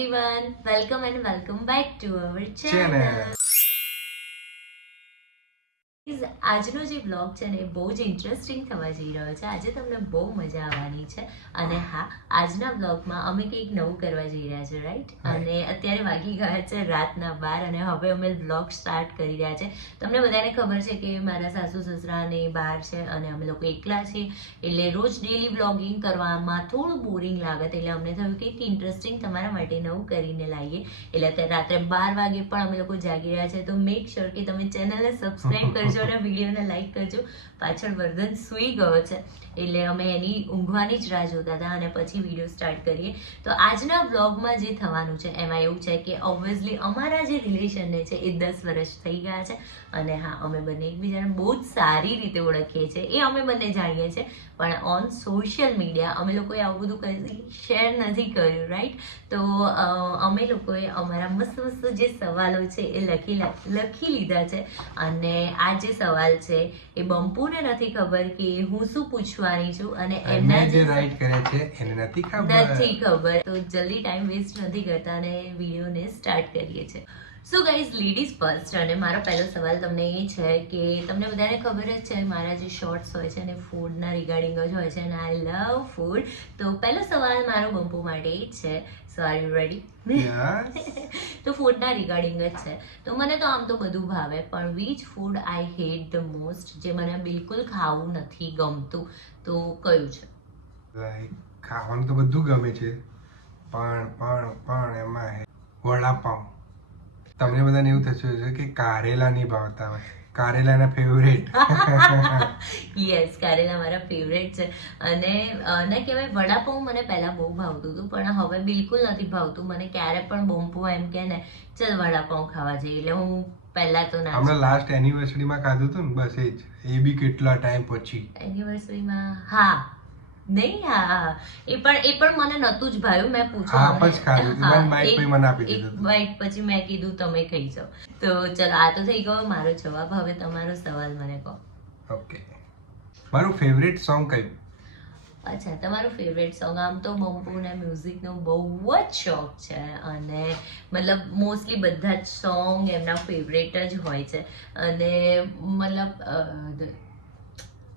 everyone. Welcome and welcome back to our channel. Channel. આજનો જે blog છે ને એ બહુ જ ઇન્ટરેસ્ટિંગ થવા જઈ રહ્યો છે. આજે તમને બહુ મજા આવવાની છે. અને હા આજના બ્લોગમાં અમે કંઈક નવું કરવા જઈ રહ્યા છે રાઈટ અને અત્યારે વાગી ગયા છે રાતના બાર અને હવે અમે બ્લોગ સ્ટાર્ટ કરી રહ્યા છે. તમને બધાને ખબર છે કે મારા સાસુ સસરાને બહાર છે અને અમે લોકો એકલા છીએ. એટલે રોજ ડેલી બ્લોગિંગ કરવામાં થોડું બોરિંગ લાગત. એટલે અમને થયું કે કંઈક ઇન્ટરેસ્ટિંગ તમારા માટે નવું કરીને લાવીએ એટલે અત્યારે રાત્રે બાર વાગે પણ અમે લોકો જાગી રહ્યા છે. તો મેક શ્યોર કે તમે ચેનલને સબસ્ક્રાઇબ કરજો. અને વિડીયોને લાઈક કરજો. પાછળ વર્ધન સૂઈ ગયો છે. એટલે અમે એની ઊંઘવાની જ રાહ જોતા હતા અને પછી વીડિયો સ્ટાર્ટ કરીએ. તો આજના બ્લોગમાં જે થવાનું છે, એમાં એવું છે કે ઓબ્વિયસલી અમારા જે રિલેશનને છે, એ દસ વર્ષ થઈ ગયા છે. અને હા, અમે બંને એકબીજાને બહુ જ સારી રીતે ઓળખીએ છીએ. એ અમે બંને જાણીએ છીએ. પણ ઓન સોશિયલ મીડિયા અમે લોકોએ આવું બધું કઈ શેર નથી કર્યું રાઈટ તો અમે લોકોએ અમારા મસ્ત મસ્ત જે સવાલો છે, એ લખી લખી લીધા છે. અને આ જે સવાલ છે એ બમ્પુને નથી ખબર કે હું શું પૂછવાની છું અને એમના જે રાઈટ કરે છે એને નથી ખબર. નથી ખબર. તો જલ્દી ટાઈમ વેસ્ટ નથી કરતા અને વિડીયોને સ્ટાર્ટ કરીએ છીએ. સો ગાઈઝ લેડીઝ ફર્સ્ટ અને મારો પહેલો સવાલ તમને એ છે કે તમને બધાને ખબર જ છે મારા જે શોર્ટ્સ હોય છે ને ફૂડના રિગાર્ડિંગ જ હોય છે અને આઈ લવ ફૂડ તો પહેલો સવાલ મારો બમ્પુ માટે એ છે સો આર યુ રેડી તો ફૂડના રિગાર્ડિંગ જ છે. તો મને તો આમ તો બધું ભાવે પણ which food I hate the most જે મને બિલકુલ ખાવું નથી ગમતું તો કયું છે? ખાવાનું તો બધું ગમે છે પણ પણ પણ એમાં વડાપાઉં. તમને બધાને એવું થશે કે કારેલા નહીં ભાવતા હોય. કારેલાના ફેવરેટ યસ કારેલા મારા ફેવરેટ છે. અને ના કહેવાય વડાપાઉં મને પહેલા બહુ ભાવતું હતું પણ હવે બિલકુલ નથી ભાવતું. મને ક્યારે પણ બોમ્પો એમ કે ને ચલ વડાપાઉં ખાવા જઈએ. એટલે હું પહેલા તો ના હમણાં લાસ્ટ એનિવર્સરીમાં ખાધું હતું ને બસ એ જ. એ બી કેટલા ટાઈમ પછી. એનિવર્સરીમાં હા. નહીં હા એ પણ એ પણ મને નતું જ મેં પૂછ્યું હા, જ ખાધું પછી મને આપી દીધું. હતું. પછી મેં કીધું તમે ખાઈ જાઓ. તો ચલો આ તો થઈ ગયો મારો જવાબ. હવે તમારો સવાલ મને કહો. ઓકે. મારું ફેવરેટ સોંગ કયું? અચ્છા તમારું ફેવરેટ સોંગ આમ તો બંપુને મ્યુઝિકનો બહુ જ શોખ છે અને મતલબ મોસ્ટલી બધા જ સોંગ એમના ફેવરેટ જ હોય છે. અને મતલબ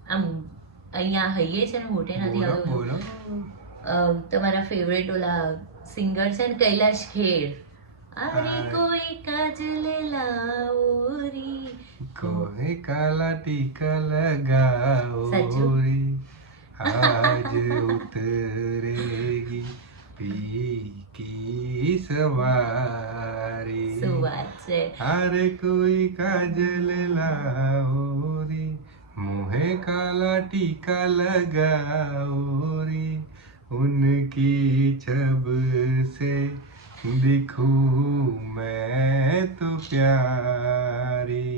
આમ અહીંયા હૈયે છે ને મોટે નથી અ, તમારા ફેવરેટ ઓલા સિંગર છે ને કૈલાશ ખેર. અરે કોઈ કાજલ લાઓરી. કોઈ કાલા ટીકા લગાઓ સાચું. રે આજ ઉતરેગી પી કી સવારી સુવાત છે? અરે કોઈ કાજલ લાઓ રે मुहे काला टीका लगाओ रे उनकी छब से दिखूं मैं तो प्यारी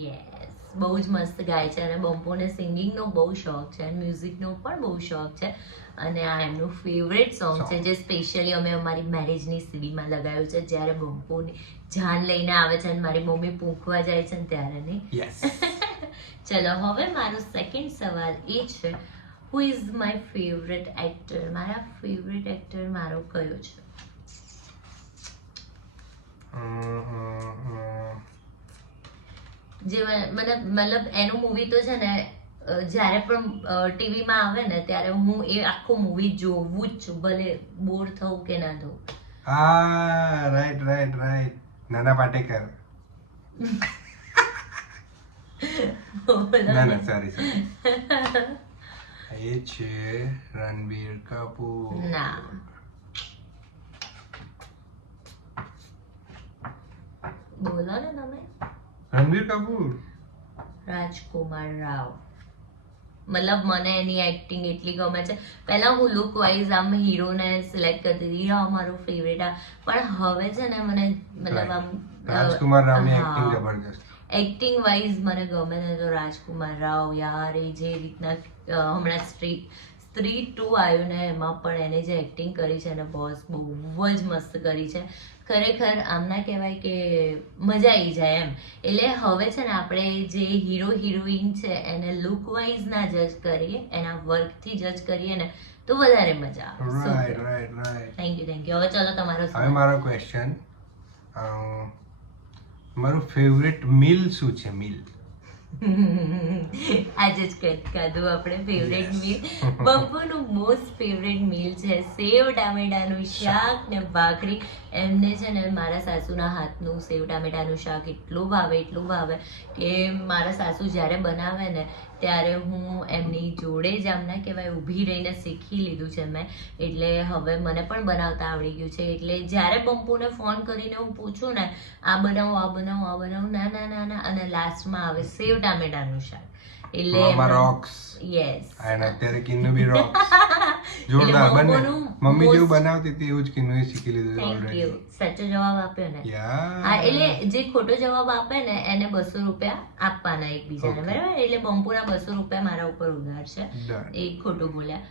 યસ બહુ જ મસ્ત ગાય છે અને બંપોને સિંગિંગનો બહુ શોખ છે અને મ્યુઝિકનો પણ બહુ શોખ છે અને આ એમનું ફેવરેટ સોંગ છે Song. જે સ્પેશિયલી અમે અમારી મેરેજની સીડીમાં લગાવ્યું છે જ્યારે બંપોની જાન લઈને આવે છે અને મારી મમ્મી પૂંખવા જાય છે ને ત્યારે નહીં यस ચલો હવે મારો સેકન્ડ સવાલ એ છે who is my favourite actor મારા ફેવરેટ એક્ટર મારો કયો છે જે મતલબ મતલબ એનું મૂવી તો છે ને જ્યારે પણ ટીવીમાં આવે ને ત્યારે હું એ આખું મૂવી જોવું જ છું ભલે બોર થવું કે ના થવું હા રાઈટ રાઈટ રાઈટ નાના પાટેકર ના ના સારી સારી. એ છે રણબીર કપૂર. ના. બોલો ને તમે. રણબીર કપૂર? રાજકુમાર રાવ. મતલબ મને એની એક્ટિંગ એટલી ગમે છે. પહેલા હું લુક વાઇઝ આમ હીરોને સિલેક્ટ કરતી હતી. આ મારો ફેવરેટ આ. પણ હવે છે ને મને મતલબ આમ રાજકુમાર રાવની. એક્ટિંગ જબરજસ્ત. એક્ટિંગ વાઇઝ મને ગમે ને તો રાજકુમાર રાવ યાર એ જે રીતના હમણાં સ્ત્રી સ્ત્રી ટુ આવ્યું ને એમાં પણ એને જે એક્ટિંગ કરી છે એને બોસ બહુ જ મસ્ત કરી છે. ખરેખર આમના કહેવાય કે મજા આવી જાય એમ. એટલે હવે છે ને આપણે જે હીરો હિરોઈન છે એને લુક વાઇઝ ના જજ કરીએ એના વર્કથી જજ કરીએ ને તો વધારે મજા આવે. Right right right thank you thank you હવે ચલો તમારો હવે મારો ક્વેશ્ચન મારું ફેવરેટ મિલ શું છે મિલ આજે જ કહી કાઢું આપણે ફેવરેટ. મીલ બપોરનું મોસ્ટ ફેવરેટ મીલ છે સેવ ટામેટાનું શાક ને ભાખરી. એમને છે ને મારા સાસુના હાથનું સેવ ટામેટાનું શાક એટલું ભાવે એટલું ભાવે કે મારા સાસુ જ્યારે બનાવે ને ત્યારે હું એમની જોડે જ આમ કહેવાય ઊભી રહીને શીખી લીધું છે મેં. એટલે હવે મને પણ બનાવતા આવડી ગયું છે. એટલે જ્યારે પંપુને ફોન કરીને હું પૂછું ને, આ બનાવો આ બનાવો આ બનાવો, ના ના ના ના, અને લાસ્ટમાં આવે, સેવ ટામેટાનું શાક. એટલે મામા રોક્સ યસ અને અત્યારે કિન્નુ બી રોક્સ જોરદાર બને. મમ્મી જેવું બનાવતી હતી એવું જ કિન્નુએ શીખી લીધું થેન્ક યુ સાચો જવાબ આપ્યો ને. હા એટલે જે ખોટો જવાબ આપે ને એને બસો રૂપિયા આપવાના એકબીજાને બરાબર? એટલે બંપુના બસો રૂપિયા મારા ઉપર ઉધાર છે. એ ખોટું બોલ્યા.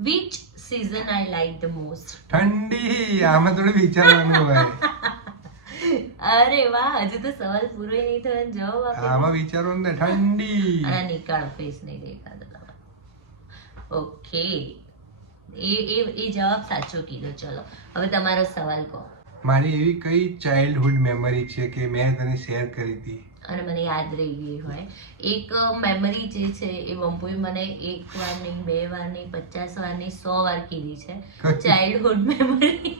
Which season I like the most ઠંડી. આમાં થોડું વિચારવાનું હોય. અરે વાહ હજુ તો સવાલ પૂરો નહીં થયો ને જવાબ આપો. આમાં વિચારો ને ઠંડી. અને નિકાળો ફેસ નહીં દેખાતો ઓકે. એ એ એ જવાબ સાચો કીધો ચલો. હવે તમારો સવાલ કહો. મારી એવી કઈ ચાઇલ્ડહુડ મેમરી છે કે મેં તને શેર કરી હતી? અને મને યાદ રહી ગઈ હોય. એક મેમરી જે છે એ બંપુએ મને એક વાર નહીં બે વાર નહીં પચાસ વાર નહીં સો વાર કીધી છે? ચાઇલ્ડહુડ મેમરી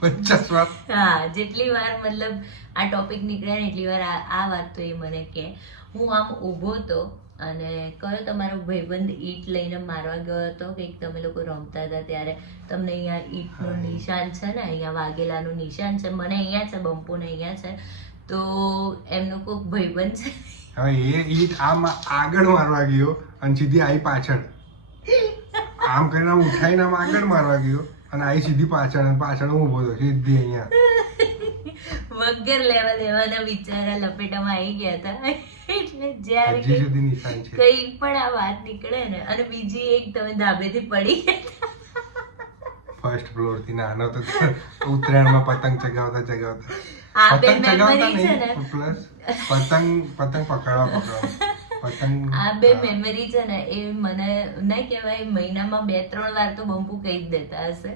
પચાસ વાર હા જેટલી વાર મતલબ આ ટોપિક નીકળ્યા ને એટલી વાર આ વાત તો એ મને કે હું આમ ઊભો તો અને કયો તમારો ભાઈબંધ ઈટ લઈને મારવા ગયો હતો? કંઈક તમે લોકો રમતા હતા ત્યારે. તમને અહીંયા ઈટનું નિશાન છે ને? અહીંયા વાગેલાનું નિશાન છે? મને અહીંયા છે બંપુને અહીંયા છે. તો એમનો કોઈક ભાઈબંધ છે? હવે એ ઈટ આમ આગળ મારવા ગયો અને સીધી આવી પાછળ. આમ કરીને આમ ઉઠાઈને આમ આગળ મારવા ગયો. અને આઈ સીધી પાછળ અને પાછળ હું ઊભો હતો સીધી અહીંયા. વગર લેવા દેવાના બિચારા લપેટામાં આવી ગયા હતા. એટલે જ્યારે હજી સુધી નિશાન છે. કઈ પણ આ વાત નીકળે ને અને બીજી એક તમે ધાબેથી પડી ગયા ફર્સ્ટ ફ્લોરથી નાનો તો ઉત્તરાયણમાં પતંગ ચગાવતા ચગાવતા. પતંગ ચગાવતા નહીં પ્લસ પતંગ પતંગ પકડવા પકડવા. આ બે મેમરી છે ને એ મને ના કહેવાય મહિનામાં બે ત્રણ વાર તો બંપુ કહી જ દેતા હશે.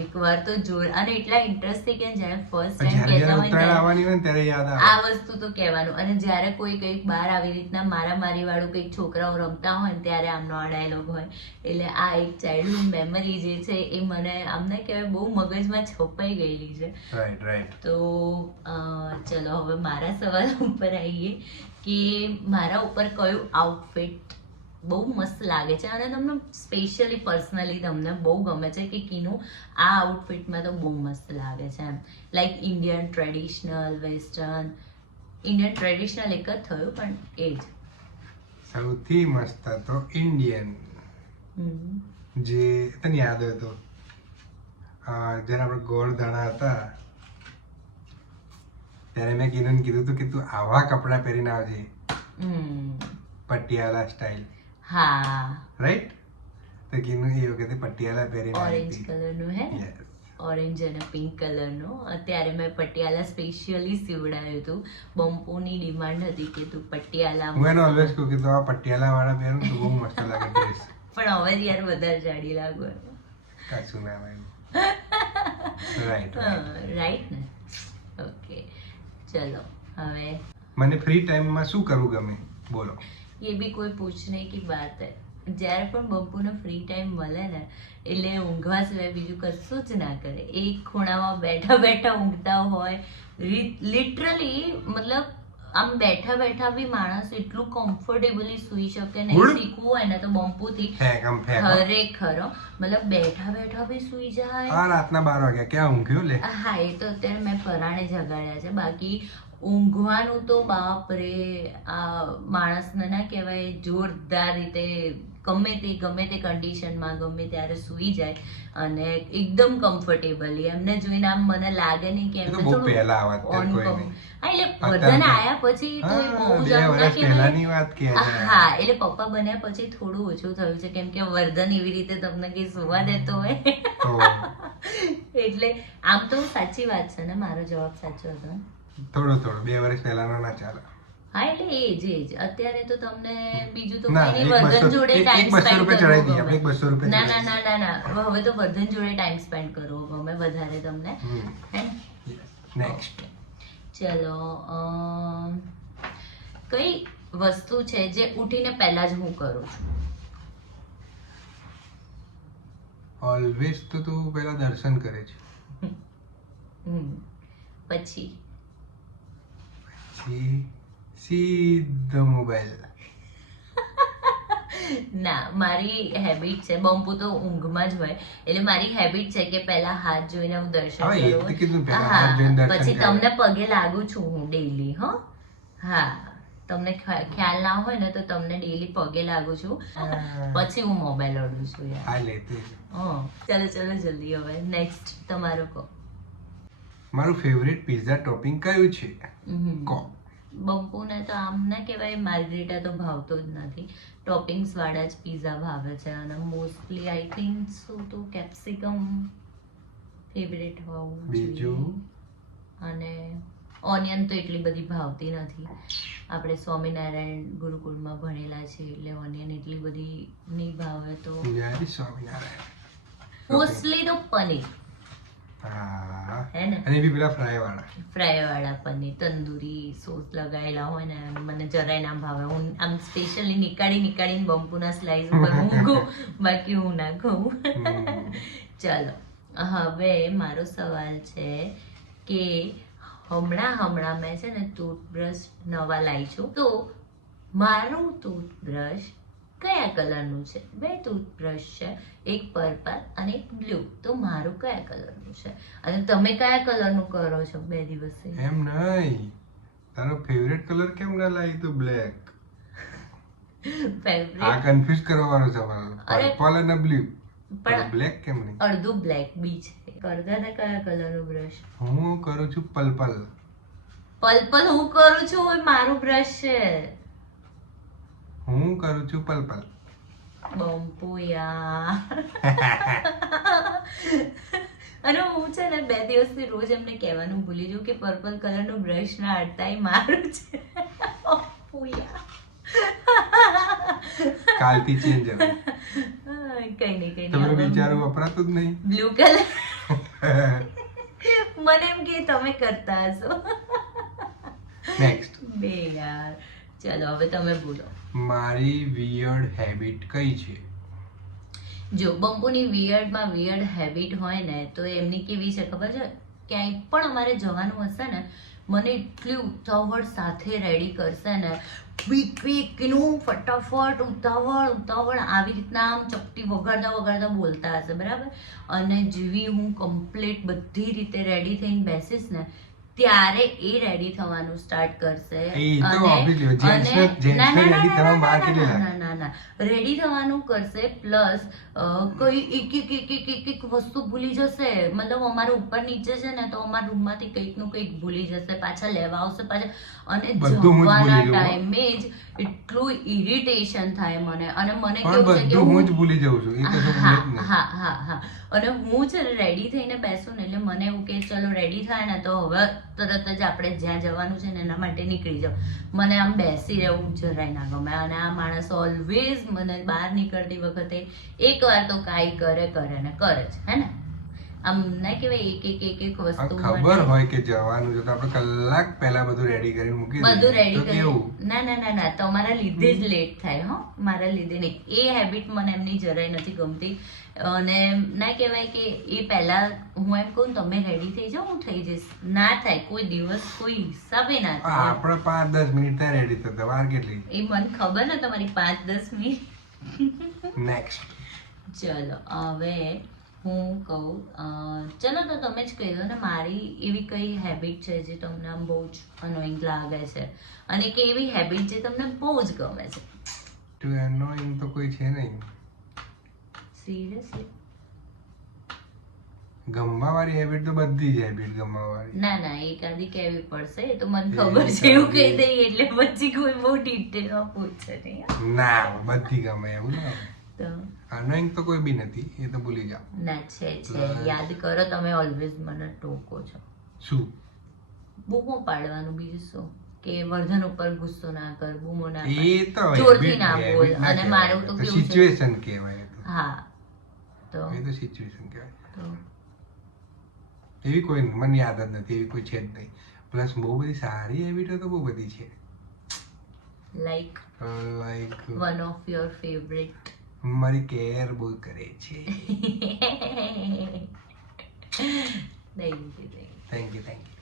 એક વાર તો જોર અને એટલા ઇન્ટરેસ્ટથી કે જ્યારે ફર્સ્ટ ટાઈમ કહેતા હોય ત્યારે યાદ આવે. આ વસ્તુ તો કહેવાનું. અને જ્યારે કોઈ કંઈક બહાર આવી રીતના મારા મારી વાળું કંઈક છોકરાઓ રમતા હોય ને ત્યારે આમનો આ ડાયલોગ હોય. એટલે આ એક ચાઇલ્ડહુડ મેમરી જે છે એ મને આમને કહેવાય બહુ મગજમાં છપાઈ ગયેલી છે. રાઈટ રાઈટ તો ચલો હવે મારા સવાલ ઉપર આવીએ. કે મારા ઉપર કયું આઉટફિટ બહુ મસ્ત લાગે છે અને તમને સ્પેશિયલી પર્સનલી તમને બહુ ગમે છે કે કીનું આ આઉટફિટમાં તો બહુ મસ્ત લાગે છે એમ. Like Indian traditional western Indian traditional એક જ થયું પણ એ જ. સૌથી મસ્ત હતો ઇન્ડિયન. જે તને યાદ હોય તો જ્યારે આપણે ગોળ ધાણા હતા ત્યારે મેં કિરણ કીધું હતું કે તું આવા કપડાં પહેરીને આવજે. હમ. પટિયાલા સ્ટાઇલ હા. રાઈટ તો કિરણ એ વખતે પટિયાલા પહેરીને ઓરેન્જ કલરનું હે. ઓરેન્જ અને પિંક કલરનું. અત્યારે મેં પટિયાલા સ્પેશિયલી સીવડાવ્યું હતું. બમ્પોની ડિમાન્ડ હતી કે તું પટિયાલા હું એને ઓલવેઝ કહું કે તું આ પટિયાલા વાળા પહેરું તો બહુ મસ્ત લાગે ડ્રેસ પણ હવે યાર વધારે જાડી લાગુ કશું ના રાઈટ રાઈટ ને? ઓકે ચલો હવે. મને ફ્રી ટાઈમમાં શું કરવું ગમે? બોલો. એ બી કોઈ પૂછને કે વાત હે. જ્યારે પણ બબ્બુને ફ્રી ટાઈમ મળે ને એટલે ઊંઘવા સિવાય બીજું કશું જ ના કરે. એક ખૂણામાં બેઠા બેઠા ઊંઘતા હોય. લિટરલી મતલબ આમ બેઠા બેઠા બી માણસ એટલું કમ્ફર્ટેબલી સૂઈ શકે ને શીખવું હોય ને તો આમ ખરેખર મતલબ બેઠા બેઠા બી સૂઈ જાય. આ રાતના બાર વાગ્યા ક્યાં ઊંઘ્યો લે? હા એ તો અત્યારે મેં પરાણે જગાડ્યા છે. બાકી ઊંઘવાનું તો બાપ રે આ માણસને ના કહેવાય જોરદાર રીતે ગમે તે ગમે તે કન્ડિશનમાં ગમે ત્યારે સૂઈ જાય અને એકદમ કમ્ફર્ટેબલી એમને જોઈને આમ મને લાગે નહીં કે એમને થોડું. હા એટલે બધાને આયા પછી તો એ બહુ જ હા એટલે પપ્પા બન્યા પછી થોડું ઓછું થયું છે કેમ કે વર્ધન એવી રીતે તમને કઈ સુવા દેતો હોય. એટલે આમ તો સાચી વાત છે ને મારો જવાબ સાચો હતો. થોડો થોડો બે વર્ષ પહેલાનો ના ચાલે. હા એટલે એ જ એ જ અત્યારે તો તમને બીજું તો કોઈ વર્ધન જોડે ટાઈમ સ્પેન્ડ કરવો ગમે. ના ના ના ના ના. હવે તો વર્ધન જોડે ટાઈમ સ્પેન્ડ કરવો ગમે વધારે તમને. નેક્સ્ટ ચલો કઈ વસ્તુ છે જે ઉઠીને પહેલા જ હું કરું છું? ઓલવેઝ તો તું પહેલા દર્શન કરે છે. પછી? પછી? સીધો મોબાઈલ. ના મારી હેબિટ છે બમ્પુ તો ઊંઘમાં જ હોય. એટલે મારી હેબિટ છે કે પહેલા હાથ જોઈને હું દર્શન કરું. પછી તમને પગે લાગુ છું હું ડેઈલી હો. હા તમને ખ્યાલ ના હોય ને તો તમને ડેઈલી પગે લાગુ છું. પછી હું મોબાઈલ અડું છું યાર. હા ચાલો ચાલો જલ્દી હવે. નેક્સ્ટ તમારો કહો મારું ફેવરેટ પિઝા ટોપિંગ કયું છે. કો બંપુને તો આમ ના કહેવાય માર્ગ્રેટા તો ભાવતો જ નથી. ટોપિંગ્સ વાળા જ પીઝા ભાવે છે અને મોસ્ટલી આઈ થિંક શું તો કેપ્સિકમ ફેવરેટ હોવું બીજું? અને ઓનિયન તો એટલી બધી ભાવતી નથી. આપણે સ્વામિનારાયણ ગુરુકુળમાં ભણેલા છે એટલે ઓનિયન એટલી બધી નહીં ભાવે તો સ્વામિનારાયણ. મોસ્ટલી તો પનીર. હા હે ને અને બી પેલા ફ્રાય વાળા ફ્રાય વાળા પનીર તંદૂરી સોસ લગાવેલા હોય ને મને જરાય ના ભાવે હું આમ સ્પેશિયલી નીકાળી નીકાળીને બંપુના સ્લાઇસ ઉપર મૂકું બાકી હું ના ઘઉં. ચાલો હવે મારો સવાલ છે કે હમણાં હમણાં મેં છે ને ટૂથબ્રશ નવા લાવી છું તો મારું ટૂથબ્રશ કયા કલરનું છે? બે ટૂથબ્રશ છે એક પર્પલ અને એક બ્લુ. તો મારું કયા કલરનું છે? અને તમે કયા કલરનું કરો છો બે દિવસે? એમ નહીં. તારો ફેવરેટ કલર કેમ ના લાવી તું બ્લેક આ કન્ફ્યુઝ કરવાનો છે અરે. પર્પલ અને બ્લુ. પણ બ્લેક કેમ નહીં? અડધું બ્લેક બી છે. કરતા હતા કયા કલરનું બ્રશ હું કરું છું પલપલ. પર્પલ હું કરું છું? એ મારું બ્રશ છે. હું કરું છું પલપલ બંપુ યાર અને હું છે ને બે દિવસથી રોજ એમને કહેવાનું ભૂલી જઉં કે પર્પલ કલરનું બ્રશ ના અડતા એ મારું છે. કાલથી ચેન્જ હવે. કઈ નહીં કઈ નહીં. બિચારું વપરાતું જ નહીં. બ્લુ કલર મને એમ કે તમે કરતા હશો. નેક્સ્ટ બે યાર. ચલો હવે તમે બોલો. મારી વિયર્ડ હેબિટ કઈ છે? જો બંપુની વિયર્ડમાં વિયર્ડ હેબિટ હોય ને, તો એમની કેવી છે ખબર છે? ક્યાંય પણ અમારે જવાનું હશે ને, મને એટલી ઉતાવળ સાથે રેડી કરશે ને ક્વિક ક્વિકનું ફટાફટ, ઉતાવળ ઉતાવળ, આવી રીતના આમ ચપટી વગાડતા વગાડતા બોલતા હશે, બરાબર? અને જેવી હું કમ્પ્લીટ બધી રીતે રેડી થઈને બેસીશ ને ત્યારે એ રેડી થવાનું સ્ટાર્ટ કરશે. રેડી થવાનું કરશે પ્લસ કઈ એક એક એક એક એક એક વસ્તુ ભૂલી જશે. મતલબ અમારે ઉપર નીચે છે ને તો અમારા રૂમમાંથી કંઈકનું કંઈક ભૂલી જશે પાછા લેવા આવશે પાછા અને જમવાના. ટાઈમે જ એટલું ઇરિટેશન થાય મને. અને મને કેવું છે કે હું જ ભૂલી જાઉં છું. હા હા હા અને હું છે રેડી થઈને બેસું ને એટલે મને એવું કે ચલો રેડી થાય ને તો હવે તરત જ આપણે જ્યાં જવાનું છે ને એના માટે નીકળી જાવ મને આમ બેસી રહેવું જરાય ના ગમે. અને આ માણસ ઓલવેઝ મને બહાર નીકળતી વખતે એકવાર તો કાંઈ કરે કરે ને કરે જ હે ને? આમ ના કહેવાય એક એક એક એક વસ્તુ ખબર હોય કે જવાનું છે તો આપણે કલાક પહેલા બધું રેડી કરીને મૂકી બધું રેડી કરી ના ના ના ના તમારા લીધે જ લેટ થાય હો. મારા લીધે નહીં. એ હેબિટ મને એમની જરાય નથી ગમતી. અને ના કહેવાય કે એ પહેલા હું એમ કહું તમે રેડી થઈ જાઓ હું થઈ જઈશ. ના થાય કોઈ દિવસ કોઈ હિસાબે ના થાય. આપણે પાંચ દસ મિનિટ થાય રેડી થતા વાર કેટલી? એ મને ખબર ને તમારી પાંચ દસ મિનિટ. નેક્સ્ટ ચલો હવે હું કહું ચલો તો તમે જ કહી દો ને મારી એવી કઈ હેબિટ છે જે તમને આમ બહુ જ અનોઈંગ લાગે છે? અને કે એવી હેબિટ જે તમને બહુ જ ગમે છે? તો એનોઈંગ તો કોઈ છે નહીં. સિરિયસલી ગમવા હેબિટ તો બધી જ હેબિટ ગમવાવાળી. ના ના એકાદી કેવી પડશે? એ તો મને ખબર છે એવું કહી. દઈએ એટલે પછી કોઈ બહુ ડિટેલમાં પૂછે નહીં ના બધી ગમે એવું ના તો? અનોઈંગ તો કોઈ બી નથી એ તો ભૂલી જાઓ. ના છે છે. યાદ કરો તમે ઓલવેઝ મને ટોકો છો. શું? બૂમો પાડવાનું બીજું શું? કે વર્ધન ઉપર ગુસ્સો ના કર બૂમો ના એ તો જોરથી ના બોલ. અને મારું તો કેવું સિચ્યુએશન કહેવાય હા. તો. એ તો સિચ્યુએશન કહેવાય. એવી કોઈ મને યાદ જ નથી એવી કોઈ છે જ નહીં. પ્લસ બહુ બધી સારી હેબિટો તો બહુ બધી છે. Like like one of your favourite મારી કેર બહુ કરે છે. Thank you thank you thank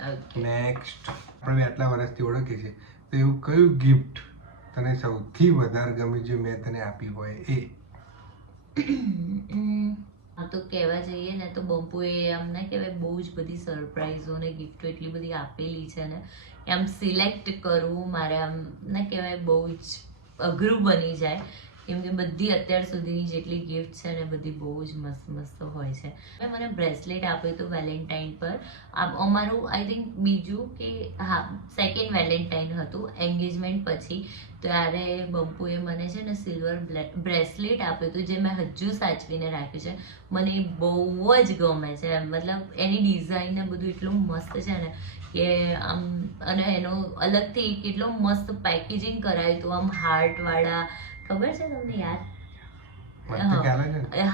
you next આપણે આટલા વર્ષથી ઓળખીએ છીએ. તો એવું કયું ગિફ્ટ તને સૌથી વધારે ગમે જે મેં તને આપી હોય એ? તો કહેવા જઈએ ને તો બમ્પુએ આમ ના કહેવાય, બહુ જ બધી સરપ્રાઈઝો ને ગિફ્ટો એટલી બધી આપેલી છે ને. આમ સિલેક્ટ કરવું મારે આમ ના કહેવાય, બહુ જ અઘરું બની જાય. કેમ કે બધી અત્યાર સુધીની જેટલી ગિફ્ટ છે ને બધી બહુ જ મસ્ત મસ્ત હોય છે. મેં મને બ્રેસલેટ આપ્યું હતું વેલેન્ટાઇન પર. અમારું આઈ થિંક બીજું કે હા સેકન્ડ વેલેન્ટાઇન હતું એન્ગેજમેન્ટ પછી. ત્યારે બંપુએ મને છે ને સિલ્વર બ્રેસલેટ આપ્યું હતું, જે મેં હજુ સાચવીને રાખ્યું છે. મને બહુ જ ગમે છે. મતલબ એની ડિઝાઇન ને બધું એટલું મસ્ત છે ને કે આમ, અને એનો અલગથી કેટલો મસ્ત પેકેજિંગ કરાયું હતું, આમ હાર્ટ વાળા ખબર છે તમને યાર.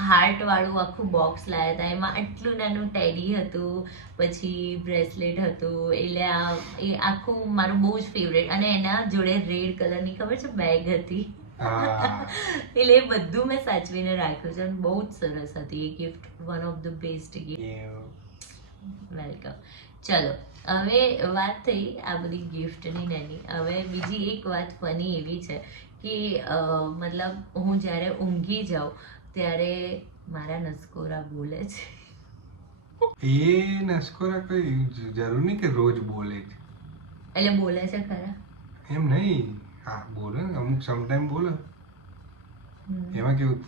હાર્ટ વાળું આખું બોક્સ લાવ્યા હતા એમાં આટલું નાનું ટેડી હતું પછી બ્રેસલેટ હતું. એટલે આ એ આખું મારું બહુ જ ફેવરેટ અને એના જોડે રેડ કલરની ખબર છે બેગ હતી? એટલે એ બધું મેં સાચવીને રાખ્યું છે. અને બહુ જ સરસ હતી. એ gift one of the best gift welcome ચલો. હવે વાત થઈ આ બધી ગિફ્ટની નાની. હવે બીજી એક વાત ફની એવી છે કે મતલબ હું જ્યારે ઊંઘી જાઉં ત્યારે મારા નસકોરા બોલે છે. એ નસકોરા કઈ જરૂર નહીં કે રોજ બોલે છે. એટલે બોલે છે ખરા? એમ નહીં. હા બોલે. ને અમુક સમટાઈમ બોલે. એમાં કેવું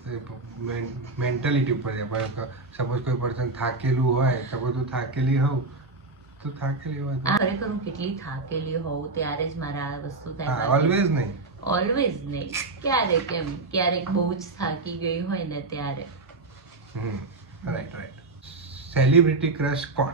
મેન્ટાલિટી ઉપર છે. સપોઝ કોઈ પર્સન થાકેલું હોય સપોઝ તું થાકેલી હોવ તો થાકેલી હોય ખરેખર હું કેટલી થાકેલી હોઉં ત્યારે જ મારા આ વસ્તુ થાય. ઓલવેઝ નહીં. ઓલવેઝ નહીં. ક્યારેક એમ ક્યારેક બહુ જ થાકી ગઈ હોય ને ત્યારે. Hmm right right celebrity crush કોણ?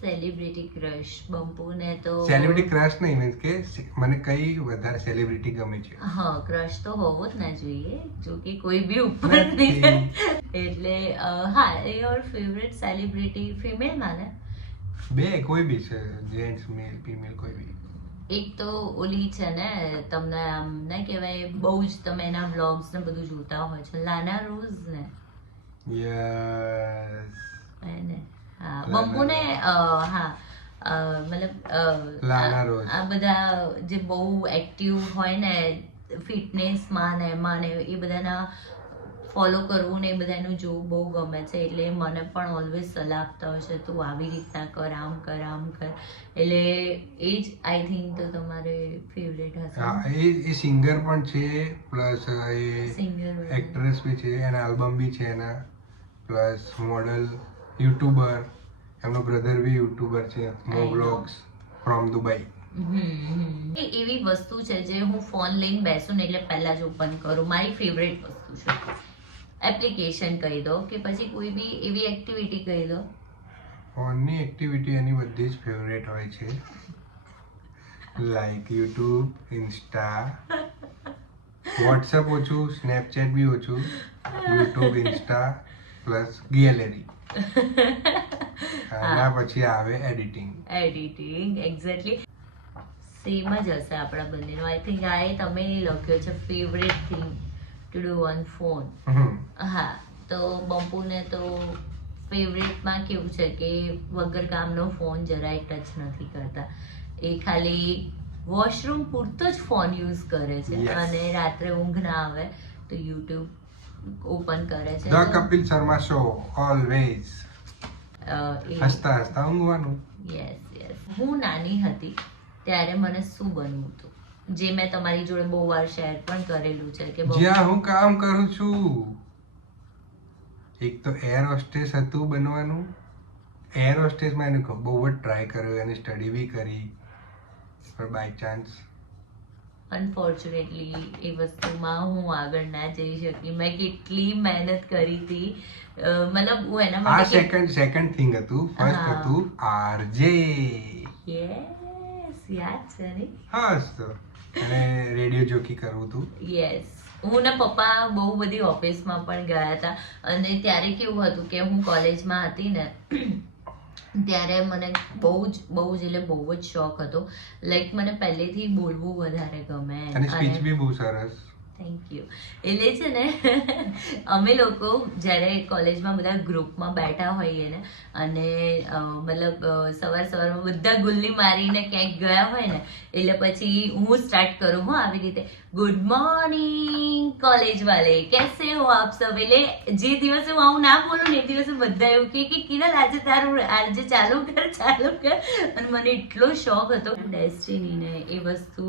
સેલિબ્રિટી ક્રશ બંપુને તો સેલિબ્રિટી ક્રશ નહીં મીન્સ કે મને કઈ વધારે સેલિબ્રિટી ગમે છે. હા ક્રશ તો હોવો જ ના જોઈએ જો કે કોઈ બી ઉપર. નહીં. એટલે હા યોર ફેવરેટ સેલિબ્રિટી ફિમેલ માને બે કોઈ બી છે જેન્ટ્સ મેલ ફિમેલ કોઈ બી. એક તો ઓલી છે ને તમને આમ ને કહેવાય બહુ જ તમે એના વ્લોગ્સ ને બધું જોતા હોય છે લાના રોઝ ને. યસ એને બંપુને હા મતલબ આ- બધા જે બહુ એક્ટિવ હોય ને ફિટનેસમાં ને એમાં ને એ બધાના ફોલો કરવું ને એ બધાનું જોવું બહુ ગમે છે. એટલે મને પણ ઓલવેઝ સલાહ આપતા હોય છે તું આવી રીતના કર આમ કર આમ કર. એટલે એ જ આઈ થિંક તો તમારે ફેવરેટ હા હશે એ એ સિંગર પણ છે પ્લસ એ સિંગર એક્ટ્રેસ બી છે એના આલ્બમ બી છે એના પ્લસ મોડલ યુટ્યુબર. એમનો બ્રધર બી યુટ્યુબર છે. મો બ્લોગ્સ ફ્રોમ દુબઈ એ એવી વસ્તુ છે જે હું ફોન લઈને બેસું ને એટલે પહેલા જ ઓપન કરું. મારી ફેવરેટ વસ્તુ છે. એપ્લિકેશન કહી દો કે પછી કોઈ બી એવી એક્ટિવિટી કહી દો. ફોનની એક્ટિવિટી એની બધી જ ફેવરેટ હોય છે. લાઈક યુટ્યુબ ઇન્સ્ટા વોટ્સઅપ ઓછું સ્નેપચેટ બી ઓછું. યુટ્યુબ ઇન્સ્ટા પ્લસ ગેલેરી આના પછી આવે એડિટિંગ એડિટિંગ એક્ઝેક્ટલી સેમ જ હશે આપણા બંનેનો. આઈ થિંક આ એ તમે લખ્યો છે favourite thing to do on phone હા તો બમ્પુને તો ફેવરેટમાં કેવું છે કે વગર કામનો ફોન જરાય ટચ નથી કરતા. એ ખાલી વોશરૂમ પૂરતો જ ફોન યુઝ કરે છે. અને રાત્રે ઊંઘ ના આવે તો યુટ્યુબ ઓપન કરે છે. The Kapil Sharma show always yes હસતા હસતા ઊંઘવાનું. યસ હું નાની હતી ત્યારે મને શું બનવું હતું જે મેં તમારી જોડે બહુ વાર શેર પણ કરેલું છે કે જ્યાં હું કામ કરું છું. એક તો એર હોસ્ટેસ હતું બનવાનું. એર હોસ્ટેસમાં એને બહુ જ ટ્રાય કર્યો એને સ્ટડી બી કરી. પણ બાય ચાન્સ અનફોર્ચ્યુનેટલી એ વસ્તુમાં હું આગળ ના જઈ શકી. મેં કેટલી મહેનત કરી હતી. મતલબ હું એના આ સેકન્ડ સેકન્ડ થિંગ હતું. ફર્સ્ટ હતું આરજે યસ યાદ છે ને? હા તો અને રેડિયો જોકી કરવું હતું યસ હું ને પપ્પા બહુ બધી ઓફિસમાં પણ ગયા હતા. અને ત્યારે કેવું હતું કે હું કોલેજમાં હતી ને ત્યારે મને બહુ જ બહુ જ એટલે બહુ જ શોખ હતો. લાઈક મને પહેલેથી બોલવું વધારે ગમે. અને સ્પીચ બી બહુ સરસ. થેન્ક યુ એટલે છે ને અમે લોકો જ્યારે કોલેજમાં બધા ગ્રુપમાં બેઠા હોઈએ ને અને મતલબ સવાર સવારમાં બધા ગુલ્લી મારીને ક્યાંક ગયા હોય ને એટલે પછી હું સ્ટાર્ટ કરું હું આવી રીતે. ગુડ મોર્નિંગ કોલેજ વાલે. કેસે હો આપ સબ એટલે જે દિવસે હું આવું ના બોલું એ દિવસે બધા એવું કે કિરલ આજે તારું આજે ચાલુ કર ચાલુ કર. અને મને એટલો શોખ હતો. ડેસ્ટિનીને એ વસ્તુ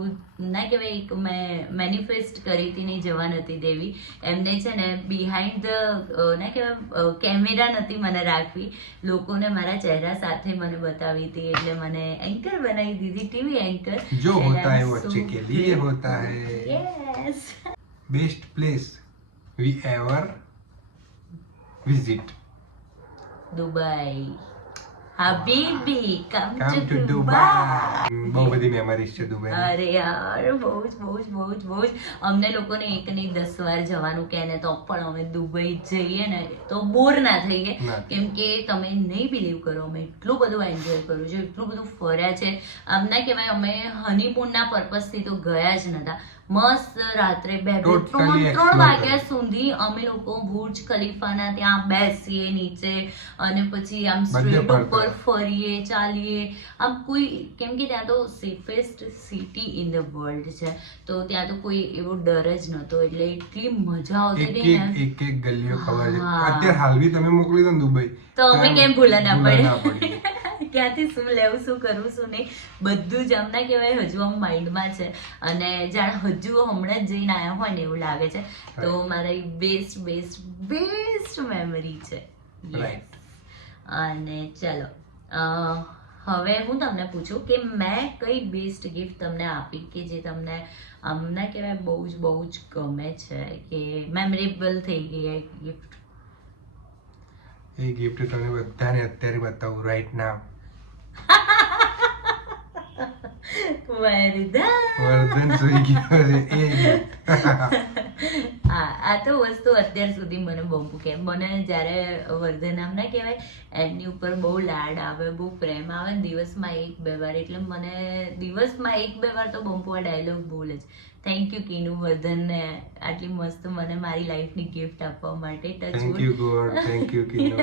ના કહેવાય એક મેં મેનિફેસ્ટ કરી હતી નહીં જવા નથી દેવી. એમને છે ને બિહાઇન્ડ ધ ના કહેવાય કેમેરા નથી મને રાખવી. લોકોને મારા ચહેરા સાથે મને બતાવી હતી. એટલે મને એન્કર બનાવી દીધી ટીવી એન્કર જો હોતા હે વો કે લીએ હોતા હે Yes. Best place we ever visit. Dubai હબીબી come Come to to Dubai. બહુ બધી મેમરીઝ છે દુબઈ અરે યાર બહુ જ બહુ જ બહુ જ બહુ જ. અમને લોકોને એક નહીં દસ વાર જવાનું કહે ને તો પણ અમે દુબઈ જઈએ ને તો બોર ના થઈએ કેમ કે તમે નહીં બિલીવ કરો અમે એટલું બધું એન્જોય કર્યું છે એટલું બધું ફર્યા છે. આમ ના કહેવાય અમે હનીમૂનના પર્પઝથી તો ગયા જ નતા. મસ્ત રાત્રે બે ત્રણ ત્રણ વાગ્યા સુધી અમે લોકો બુર્જ ખલીફાના ત્યાં બેસીએ નીચે અને પછી આમ સ્ટ્રીટ ઉપર ફરીએ ચાલીએ. આમ કોઈ કેમ કે ત્યાં તો safest city in the world છે. તો ત્યાં તો કોઈ એવો ડર જ નહોતો. એટલે એટલી મજા આવતી હતી એક એક ગલીઓ ખબર છે. અત્યારે હાલ તમે મોકલી દો દુબઈ. તો અમે કેમ ભૂલા ના પડે. ક્યાંથી શું લેવું શું કરવું શું નહીં બધું જ અમને ના કહેવાય હજુ આમ માઇન્ડમાં છે. અને જાણે હજુ હમણાં જ જઈને આવ્યા હોય ને એવું લાગે છે. તો મારી બેસ્ટ બેસ્ટ બેસ્ટ મેમરી છે. અને ચલો હવે હું તમને પૂછું કે મેં કઈ બેસ્ટ ગિફ્ટ તમને આપી કે જે તમને અમને ના કહેવાય બહુ જ બહુ જ ગમે છે કે મેમરેબલ થઈ ગઈ એ ગિફ્ટ એ ગિફ્ટ તમને બધાને અત્યારે બતાવું રાઈટ નાવ વરદાન સુઈ ગયો છે એ આ તો વસ્તુ અત્યાર સુધી મને બહુ કેમ મને જ્યારે વર્ધન આમ ના કહેવાય એની ઉપર બહુ લાડ આવે બહુ પ્રેમ આવે દિવસમાં એક બે વાર એટલે મને દિવસમાં એક બે વાર તો બંપુ આ ડાયલોગ ભૂલે જ થેન્ક યુ કીનુ વર્ધનને આટલી મસ્ત મને મારી લાઈફની ગિફ્ટ આપવા માટે touch thank you god thank you Kinu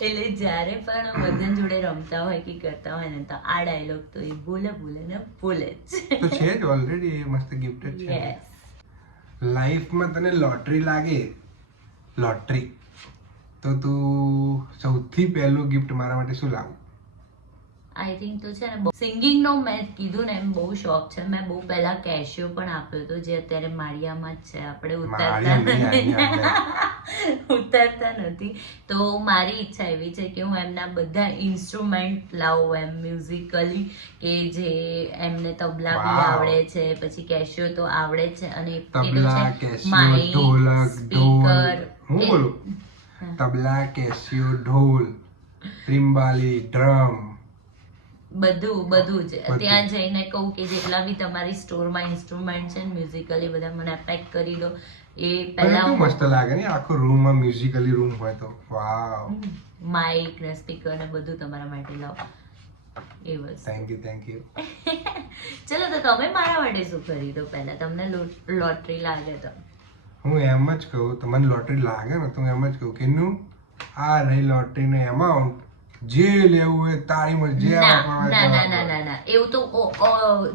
એટલે જ્યારે પણ વર્ધન જોડે રમતા હોય કે કરતા હોય ને તો આ ડાયલોગ તો એ બોલે બોલે ને બોલે જ. તો છે જ ઓલરેડી એ મસ્ત ગિફ્ટ જ છે. લાઈફમાં તને લોટરી લાગે? લોટરી તો તું સૌથી પહેલું ગિફ્ટ મારા માટે શું લાવું? આઈ થિંક તો છે ને સિંગિંગનો મેં કીધું ને એમ બહુ શોખ છે. મેં બહુ પહેલા કેશિયો પણ આપ્યો હતો જે અત્યારે મારિયામાં જ છે. આપણે ઉતારતા ઉતારતા નથી. તો મારી ઈચ્છા એવી છે કે હું એમના બધા ઇન્સ્ટ્રુમેન્ટ લાવું એમ મ્યુઝિકલી કે જે એમને તબલા બી આવડે છે પછી કેશિયો તો આવડે છે અને એ છે હું બોલું? તબલા કેશિયો ઢોલ ત્રિમ્બાલી ડ્રમ બધું બધું જ. ત્યાં જઈને કહું કે જેટલા બી તમારી સ્ટોરમાં ઇન્સ્ટ્રુમેન્ટ છે મ્યુઝિકલી બધા મને પેક કરી દો. એ પહેલા કેવું મસ્ત લાગે ને આખો રૂમમાં મ્યુઝિકલી રૂમ હોય તો. વાવ માઇક ને સ્પીકર ને બધું તમારા માટે લાવો. એ વસ્તુ થેન્ક યુ થેન્ક યુ ચલો તો તમે મારા માટે શું ખરીદો પહેલા? તમને લોટરી લાગે તો. હું એમ જ કહું તમને લોટરી લાગે ને તો હું એમ જ કહું કે નું આ રહી લોટરીનો એમાઉન્ટ જે લેવું એ તારી મરજી ના ના ના ના ના એવું તો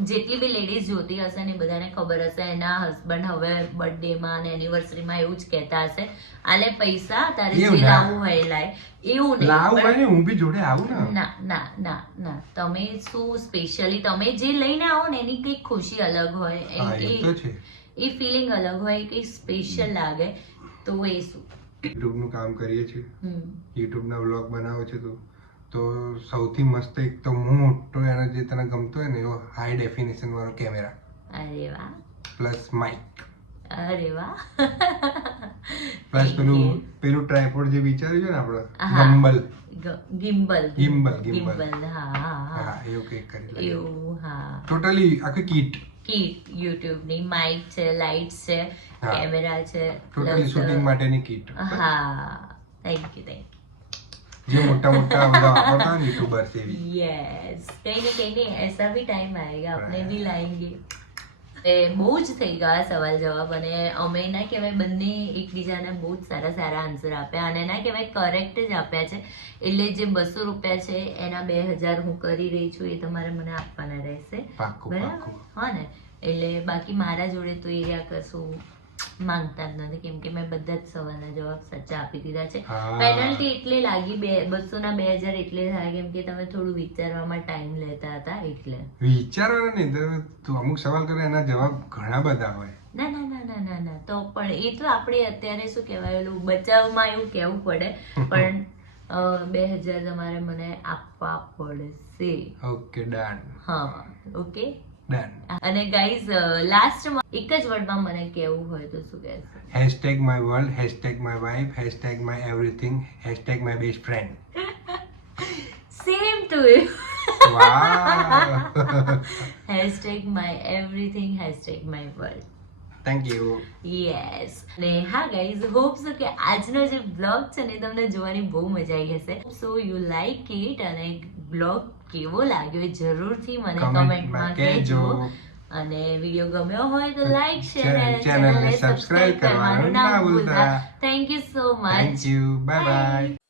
જેટલી બી લેડીઝ જોતી હશે ને બધાને ખબર હશે એના હસબન્ડ હવે બર્થડે માં અને એનિવર્સરીમાં એવું જ કહેતા હશે. આલે પૈસા તારે જે લાવવું હોય લાય. એવું નહીં લાવું હોય ને હું બી જોડે આવું ને. ના ના ના ના. તમે શું સ્પેશિયલી તમે જે લઈને આવો ને એની કઈ ખુશી અલગ હોય. એ- એ તો એ છે. એ ફિલિંગ અલગ હોય કંઈક સ્પેશિયલ લાગે. તો એ શું? યુટ્યુબનું કામ કરીએ છીએ. હમ. યુટ્યુબ ના બ્લોગ બનાવો છે તું તો સૌથી મસ્ત એક તો મોટો એનો જે તને ગમતો હોય ને એવો હાઈ ડેફિનેશન વાળો કેમેરા અરે વાહ. પ્લસ માઇક અરે વાહ. પ્લસ પેલું પેલું ટ્રાયપોડ જે વિચાર્યું છે ને આપણે? ગિમ્બલ ગમ્બલ ગિમ્બલ હા હા એવું કંઈક કરી એવું હા. ટોટલી આખી કીટ કીટ યુટ્યુબની માઇક છે લાઇટ્સ છે કેમેરા છે ટોટલી શૂટિંગ માટેની કીટ હા. થેન્ક યુ થેન્ક જે મોટા મોટા બધા વાપરતા ને યુટ્યુબર્સ એવી यस कहीं ना कहीं नहीं ऐसा भी टाइम आएगा अपने Right. भी लाएंगे એ બહુ જ થઈ ગયા સવાલ જવાબ અને અમે ના કહેવાય બંને એકબીજાને બહુ જ સારા સારા આન્સર આપ્યા અને ના કહેવાય કરેક્ટ જ આપ્યા છે એટલે જે બસો રૂપિયા છે એના બે હજાર હું કરી રહી છું એ તમારે મને આપવાના રહેશે પાક્કું બરાબર પાક્કું હા ને એટલે બાકી મારા જોડે તો એ રહ્યા કશું માંગતા જ નથી. કેમ કે મેં બધા જ સવાલના જવાબ સાચા આપી દીધા છે. પેનલ્ટી એટલે લાગી બે બસો ના બે હજાર એટલે થાય. કેમ કે તમે થોડું વિચારવામાં ટાઈમ લેતા હતા એટલે. વિચારવાનું નહીં તમે તું અમુક સવાલ કરે એના જવાબ ઘણા બધા હોય. ના ના ના ના ના ના. તો પણ એ તો આપણે અત્યારે શું કહેવાય ઓલું બચાવમાં એવું કહેવું પડે. પણ બે હજાર તમારે મને આપવા પડશે. Okay done. હા ઓકે? અને ગાઈઝ લાસ્ટમાં એક જ વર્ડમાં મને કહેવું હોય તો શું કહેશો? Hashtag my world hashtag my wife hashtag my everything hashtag my best friend same to you hashtag my everything hashtag my world thank you yes ને હા ગાઈઝ હોપ સો કે આજનો જે બ્લોગ છે ને તમને જોવાની બહુ મજા આવી હશે. સો યુ લાઈક ઇટ અને બ્લોગ કેવો લાગ્યો જરૂરથી મને કમેન્ટમાં કહેજો. અને વીડિયો ગમ્યો હોય તો લાઈક શેર અને ચેનલને સબસ્ક્રાઇબ કરવાનું ના ભૂલતા. Thank you so much thank you bye bye